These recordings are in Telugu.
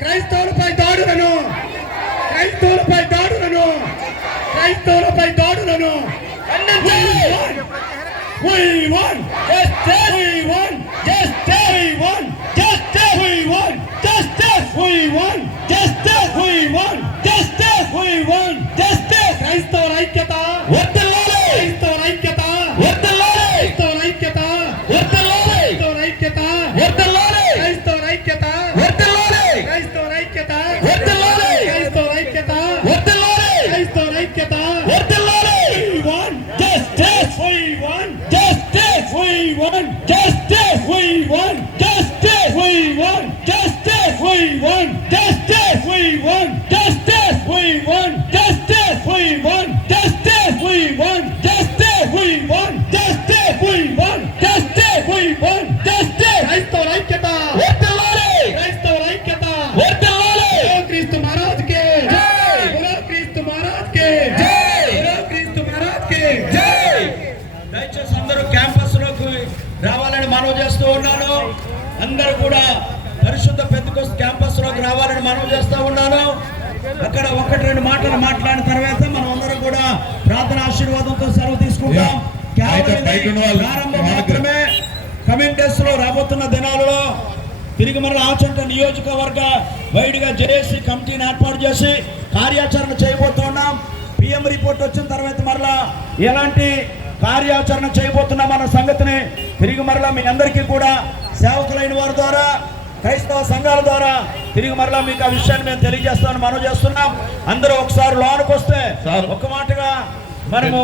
క్రైస్తవులపై దాడులను క్రైస్తవులపై దాడులను క్రైస్తవులపై దాడులను We won! Justice! We won! Justice! We won! Justice! We won! Justice! We won! Justice! We won! Justice! We won! Justice! We won! Justice! We won! Justice! We won! Justice! We won! Justice! We won! Justice! క్రైస్తవుల ఐక్యత వర్ధిల్లాలి! క్రైస్తవుల ఐక్యత వర్ధిల్లాలి! బోలో క్రీస్తు మహారాజ్ కి జై! బోలో క్రీస్తు మహారాజ్ కి జై! బోలో క్రీస్తు మహారాజ్ కి జై! దయచేసి అందరూ క్యాంపస్ లోకి రావాలని మనవి చేస్తూ ఉన్నాను. అందరూ కూడా పరిశుద్ధ పెద్దకోస్ క్యాంపస్లోకి రావాలని మనవి చేస్తూ ఉన్నాను. అక్కడ ఒకటి రెండు మాటలు మాట్లాడిన తర్వాత మనం అందరం కూడా ప్రార్థన ఆశీర్వాదంతో సెలవు తీసుకుంటాం. ప్రారంభం మాత్రమే. కమింగ్ డేస్లో రాబోతున్న దినాలలో తిరిగి మరల ఆచంట నియోజకవర్గ వైడ్గా జేఏసీ కమిటీని ఏర్పాటు చేసి కార్యాచరణ చేయబోతున్నాం. పిఎం రిపోర్ట్ వచ్చిన తర్వాత మరలా ఎలాంటి కార్యాచరణ చేయబోతున్నాం అన్న సంగతిని తిరిగి మరలా మీ అందరికీ కూడా సేవకులైన వారి ద్వారా క్రైస్తవ సంఘాల ద్వారా తిరిగి మరలా మీకు ఆ విషయాన్ని మేము తెలియజేస్తామని మనం చేస్తున్నాం. అందరూ ఒకసారి లోనికి వస్తే సార్. ఒక మాటగా మనము.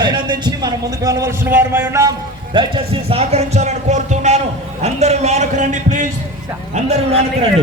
అభినందించి మనం ముందుకు వెళ్ళవలసిన వారమై ఉన్నాం. దయచేసి సహకరించాలని కోరుతున్నాను. అందరూ లోనకు రండి ప్లీజ్ అందరూ లోనకు రండి.